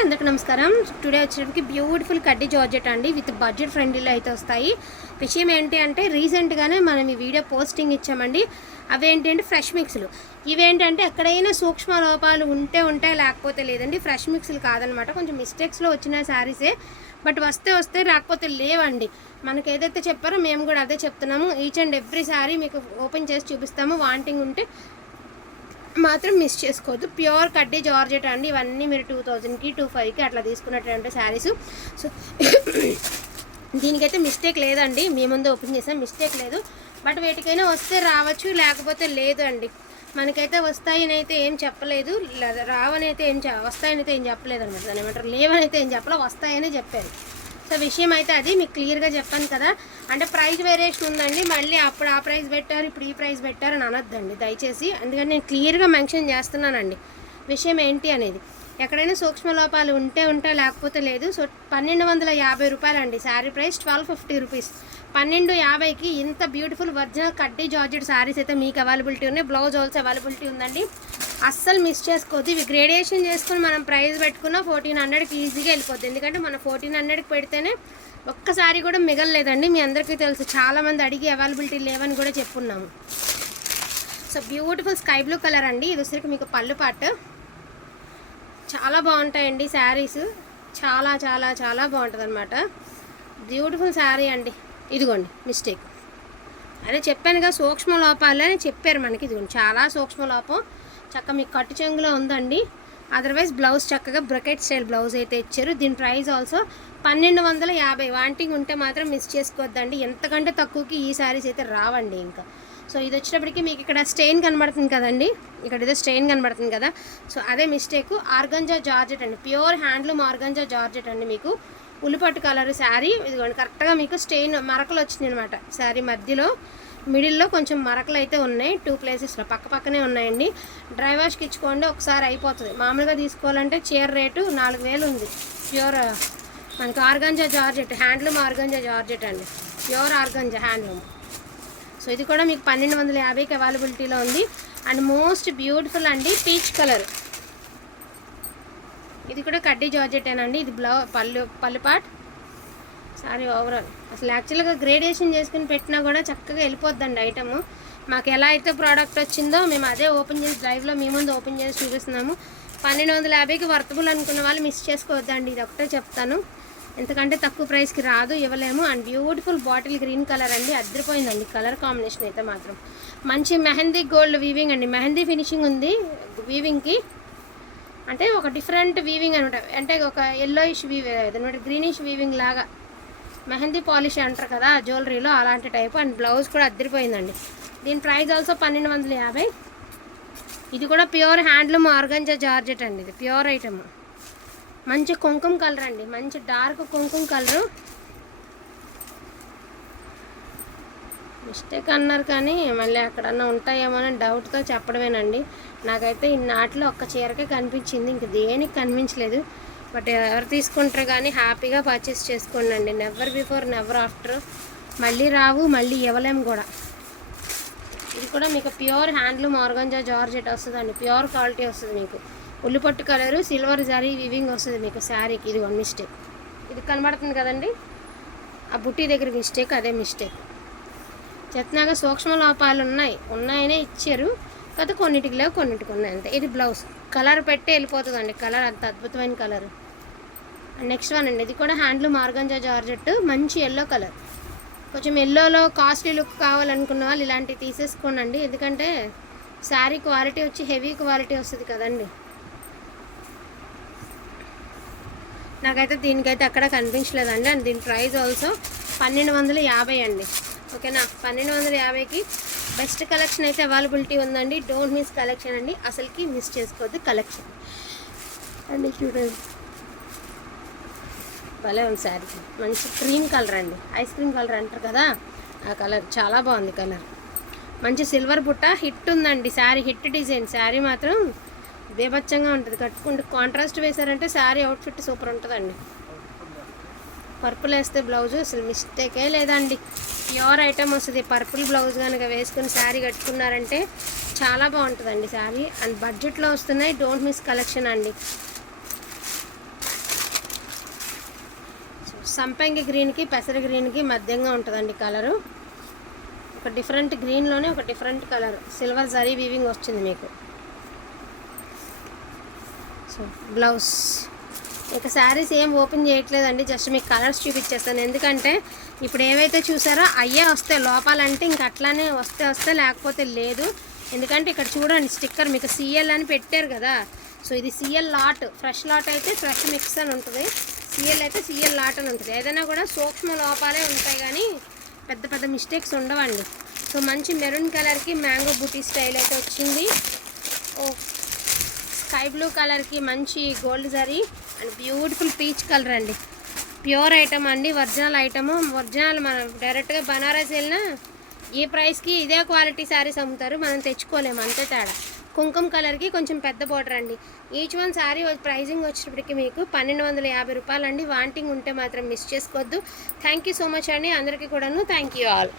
అందరికి నమస్కారం. టుడే వచ్చేటప్పటికి బ్యూటిఫుల్ కడ్డీ జార్జెట్ అండి. విత్ బడ్జెట్ ఫ్రెండ్లీలో అయితే వస్తాయి. విషయం ఏంటి అంటే రీసెంట్గానే మనం ఈ వీడియో పోస్టింగ్ ఇచ్చామండి. అవేంటి అంటే ఫ్రెష్ మిక్స్లు. ఇవేంటంటే ఎక్కడైనా సూక్ష్మ లోపాలు ఉంటే ఉంటాయి లేకపోతే లేదండి. ఫ్రెష్ మిక్స్లు కాదనమాట. కొంచెం మిస్టేక్స్లో వచ్చిన శారీసే. బట్ వస్తే వస్తే రాకపోతే లేవండి. మనకి ఏదైతే చెప్పారో మేము కూడా అదే చెప్తున్నాము. ఈచ్ అండ్ ఎవ్రీ శారీ మీకు ఓపెన్ చేసి చూపిస్తాము. వాంటింగ్ ఉంటే మాత్రం మిస్ చేసుకోవద్దు. ప్యూర్ కడ్డీ జార్జెట్ అండి. ఇవన్నీ మీరు టూ థౌజండ్కి టూ ఫైవ్కి అట్లా తీసుకున్నటువంటి శారీస్. సో దీనికైతే మిస్టేక్ లేదండి. మీ ముందు ఓపెన్ చేసాం. మిస్టేక్ లేదు. బట్ వీటికైనా వస్తే రావచ్చు లేకపోతే లేదు అండి మనకైతే వస్తాయని అయితే ఏం చెప్పలేదు. లేదా ఏం వస్తాయని అయితే ఏం చెప్పలేదు అనమాట దాని ఏమంటారు? లేవనైతే ఏం చెప్పలే? వస్తాయని చెప్పారు. సో విషయం అయితే అది మీకు క్లియర్గా చెప్పాను కదా. అంటే ప్రైస్ వేరియేషన్ ఉందండి. మళ్ళీ అప్పుడు ఆ ప్రైస్ పెట్టారు ఇప్పుడు ఈ ప్రైస్ పెట్టారు అని అనొద్దండి. దయచేసి అందుకని నేను క్లియర్గా మెన్షన్ చేస్తున్నానండి. విషయం ఏంటి అనేది. ఎక్కడైనా సూక్ష్మ లోపాలు ఉంటే ఉంటే లేకపోతే లేదు. సో పన్నెండు వందల యాభై రూపాయలండి sari price. Twelve fifty rupees. పన్నెండు యాభైకి ఇంత బ్యూటిఫుల్ ఒరిజినల్ కడ్డీ జార్జెట్ శారీస్ అయితే మీకు అవైలబిలిటీ ఉన్నాయి. బ్లౌజ్ ఆల్సో అవైలబిలిటీ ఉందండి. అస్సలు మిస్ చేసుకోవద్దు. ఇవి గ్రేడియేషన్ చేసుకుని మనం ప్రైస్ పెట్టుకున్న ఫోర్టీన్ హండ్రెడ్కి ఈజీగా వెళ్ళిపోద్ది. ఎందుకంటే మనం ఫోర్టీన్ హండ్రెడ్కి పెడితేనే ఒక్కసారి కూడా మిగలలేదండి. మీ అందరికీ తెలుసు. చాలామంది అడిగి అవైలబిలిటీ లేవని కూడా చెప్పున్నాము. So beautiful sky blue colour అండి. ఇది వచ్చరికి మీకు పళ్ళు పాటు. చాలా బాగుంటాయండి శారీస్ చాలా చాలా చాలా బాగుంటుంది అనమాట బ్యూటిఫుల్ శారీ అండి. ఇదిగోండి మిస్టేక్ అదే చెప్పానుగా సూక్ష్మ లోపాలే అని చెప్పారు మనకి. ఇదిగోండి చాలా సూక్ష్మ లోపం చక్క మీకు కట్టు చెంగులో ఉందండి. అదర్వైజ్ బ్లౌజ్ చక్కగా బ్రకెట్ స్టైల్ బ్లౌజ్ అయితే ఇచ్చారు. దీని ప్రైస్ ఆల్సో పన్నెండు వందల యాభై. వాంటింగ్ ఉంటే మాత్రం మిస్ చేసుకోవద్దండి. ఎంతకంటే తక్కువకి ఈ శారీస్ అయితే రావండి ఇంకా. సో ఇది వచ్చేటప్పటికి మీకు ఇక్కడ స్టెయిన్ కనబడుతుంది కదండి. ఇక్కడ ఏదో స్టెయిన్ కనబడుతుంది కదా. సో అదే మిస్టేక్ ఆర్గంజా జార్జెట్ అండి. ప్యూర్ హ్యాండ్లూమ్ ఆర్గంజా జార్జెట్ అండి మీకు. ఉల్లిపట్టు కలర్ శారీ ఇదిగోండి కరెక్ట్గా మీకు స్టెయిన్ మరకలు వచ్చింది అనమాట శారీ మధ్యలో. మిడిల్లో కొంచెం మరకలు అయితే ఉన్నాయి టూ ప్లేసెస్లో పక్క పక్కనే ఉన్నాయండి. డ్రై వాష్కి ఇచ్చుకోండి ఒకసారి అయిపోతుంది. మామూలుగా తీసుకోవాలంటే చీర రేటు నాలుగు వేలు ఉంది. ప్యూర్ మనకి organza georgette handloom organza georgette అండి. Pure organza handloom. సో ఇది కూడా మీకు పన్నెండు వందల యాభైకి అవైలబిలిటీలో ఉంది. అండ్ మోస్ట్ బ్యూటిఫుల్ అండి పీచ్ కలర్ ఇది కూడా కడ్డీ జార్జెటేనండి. ఇది బ్లౌ పళ్ళు పళ్ళు సారీ ఓవరాల్ అసలు యాక్చువల్గా గ్రేడేషన్ చేసుకుని పెట్టినా కూడా చక్కగా వెళ్ళిపోద్దండి ఐటమ్ మాకు ఎలా అయితే ప్రోడక్ట్ వచ్చిందో మేము అదే ఓపెన్ చేసి డ్రైవ్లో మీ ముందు ఓపెన్ చేసి చూపిస్తున్నాము. పన్నెండు వందల యాభైకి వర్తబుల్ అనుకున్న వాళ్ళు మిస్ చేసుకోవద్దండి ఇది ఒకటే చెప్తాను. ఎందుకంటే తక్కువ ప్రైస్కి రాదు ఇవ్వలేము. And beautiful bottle green colour అండి అద్దరిపోయిందండి. కలర్ కాంబినేషన్ అయితే మాత్రం. మంచి మెహందీ గోల్డ్ వీవింగ్ అండి. మెహందీ ఫినిషింగ్ ఉంది వీవింగ్కి అంటే ఒక డిఫరెంట్ వీవింగ్ అనమాట అంటే ఒక ఎల్లోయిష్ వీవ్ అనమాట గ్రీనిష్ వీవింగ్ లాగా. మెహందీ పాలిష్ అంటారు కదా జ్యువెలరీలో అలాంటి టైప్. అండ్ బ్లౌజ్ కూడా అద్దరిపోయిందండి. దీని ప్రైస్ ఆల్సో పన్నెండు వందల యాభై. ఇది కూడా ప్యూర్ హ్యాండ్లూమ్ ఆర్గంజా జార్జెట్ అండి ఇది ప్యూర్ ఐటమ్. మంచి కుంకుమ కలర్ అండి మంచి డార్క్ కుంకుమ కలరు. మిస్టేక్ అన్నారు కానీ మళ్ళీ అక్కడన్నా ఉంటాయేమో అని డౌట్తో చెప్పడమేనండి. నాకైతే ఇన్నాటిలో ఒక్క చీరకే కనిపించింది ఇంక దేనికి కనిపించలేదు. బట్ ఎవరు తీసుకుంటారు కానీ హ్యాపీగా పర్చేస్ చేసుకోండి అండి నెవర్ బిఫోర్ నెవర్ ఆఫ్టర్ మళ్ళీ రావు మళ్ళీ ఇవ్వలేము కూడా. ఇది కూడా మీకు ప్యూర్ హ్యాండ్లూమ్ ఆర్గంజా జార్జెట్ వస్తుందండి. ప్యూర్ క్వాలిటీ వస్తుంది మీకు. ఉల్లిపట్టు కలరు సిల్వర్ జారీ వివింగ్ వస్తుంది మీకు శారీకి. ఇది వన్ మిస్టేక్ ఇది కనబడుతుంది కదండి? ఆ బుట్టి దగ్గర మిస్టేక్ అదే మిస్టేక్ చెత్నాగా సూక్ష్మ లోపాలు ఉన్నాయి. ఉన్నాయనే ఇచ్చారు. కదా కొన్నిటికి లేవు కొన్నిటికి ఉన్నాయి అంతే. ఇది బ్లౌజ్ కలర్ పెట్టి వెళ్ళిపోతుందండి. కలర్ అంత అద్భుతమైన కలర్ నెక్స్ట్ వన్ అండి. ఇది కూడా హ్యాండ్లూమ్ ఆర్గంజా జార్జెట్. మంచి ఎల్లో కలర్ కొంచెం ఎల్లోలో కాస్ట్లీ లుక్ కావాలనుకున్న వాళ్ళు ఇలాంటివి తీసేసుకోనండి. ఎందుకంటే శారీ క్వాలిటీ వచ్చి హెవీ క్వాలిటీ వస్తుంది కదండి. నాకైతే దీనికైతే అక్కడ కనిపించలేదండి. అండ్ దీని ప్రైస్ ఆల్సో పన్నెండు వందల యాభై అండి. ఓకేనా? పన్నెండు వందల యాభైకి బెస్ట్ కలెక్షన్ అయితే అవైలబిలిటీ ఉందండి. డోంట్ మిస్ కలెక్షన్ అండి. అసలుకి మిస్ చేసుకోవద్దు కలెక్షన్ అండి చూడండి. భలే ఉంది శారీ. మంచి క్రీమ్ కలర్ అండి. ఐస్ క్రీమ్ కలర్ అంటారు కదా? ఆ కలర్ చాలా బాగుంది కలర్. మంచి సిల్వర్ బుట్ట. హిట్ ఉందండి శారీ. Hit design. శారీ మాత్రం బీభత్సంగా ఉంటుంది. కట్టుకుంటే కాంట్రాస్ట్ వేశారంటే శారీ అవుట్ఫిట్ సూపర్ ఉంటుందండి. పర్పుల్ వేస్తే బ్లౌజ్ అసలు మిస్టేకే లేదండి. ప్యూర్ ఐటమ్ వస్తుంది. పర్పుల్ బ్లౌజ్ కనుక వేసుకుని శారీ కట్టుకున్నారంటే చాలా బాగుంటుందండి శారీ. అండ్ బడ్జెట్లో వస్తున్నాయి. డోంట్ మిస్ కలెక్షన్ అండి. సంపంగి గ్రీన్కి పెసర గ్రీన్కి మధ్యంగా ఉంటుందండి కలరు. ఒక డిఫరెంట్ గ్రీన్లోనే ఒక different colour. Silver zari weaving వచ్చింది మీకు. So blouse. ఇక శారీస్ ఏం ఓపెన్ చేయట్లేదండి జస్ట్ మీకు కలర్స్ చూపించేస్తాను. ఎందుకంటే ఇప్పుడు ఏవైతే చూసారో అయ్యే వస్తాయి లోపాలంటే ఇంక అట్లానే వస్తే వస్తే లేకపోతే లేదు. ఎందుకంటే ఇక్కడ చూడండి స్టిక్కర్ మీకు సీఎల్ అని పెట్టారు కదా. సో ఇది సీఎల్ లాట్ ఫ్రెష్ లాట్ అయితే ఫ్రెష్ మిక్స్ అని ఉంటుంది. సీఎల్ అయితే సీఎల్ లాటన్ ఉంటుంది ఏదైనా కూడా సూక్ష్మ లోపాలే ఉంటాయి కానీ పెద్ద పెద్ద మిస్టేక్స్ ఉండవండి. సో మంచి మెరూన్ కలర్కి మ్యాంగో బూటీ స్టైల్ అయితే వచ్చింది. ఓ స్కై బ్లూ కలర్కి మంచి gold zari and beautiful peach colour అండి. ప్యూర్ ఐటమ్ అండి. Original item. ఒరిజినల్ మనం డైరెక్ట్గా బనారస్ వెళ్ళినా ఈ ప్రైస్కి ఇదే క్వాలిటీ శారీస్ అమ్ముతారు. మనం తెచ్చుకోలేము. అంతే తేడా. కుంకుమ కలర్కి కొంచెం పెద్ద బోర్డర్ అండి. ఈచ్ వన్ శారీ ప్రైజింగ్ వచ్చేటప్పటికి మీకు పన్నెండు వందల యాభై రూపాయలు అండి వాంటింగ్ ఉంటే మాత్రం మిస్ చేసుకోవద్దు. థ్యాంక్ యూ సో మచ్ అండి. అందరికీ కూడాను థ్యాంక్ యూ ఆల్.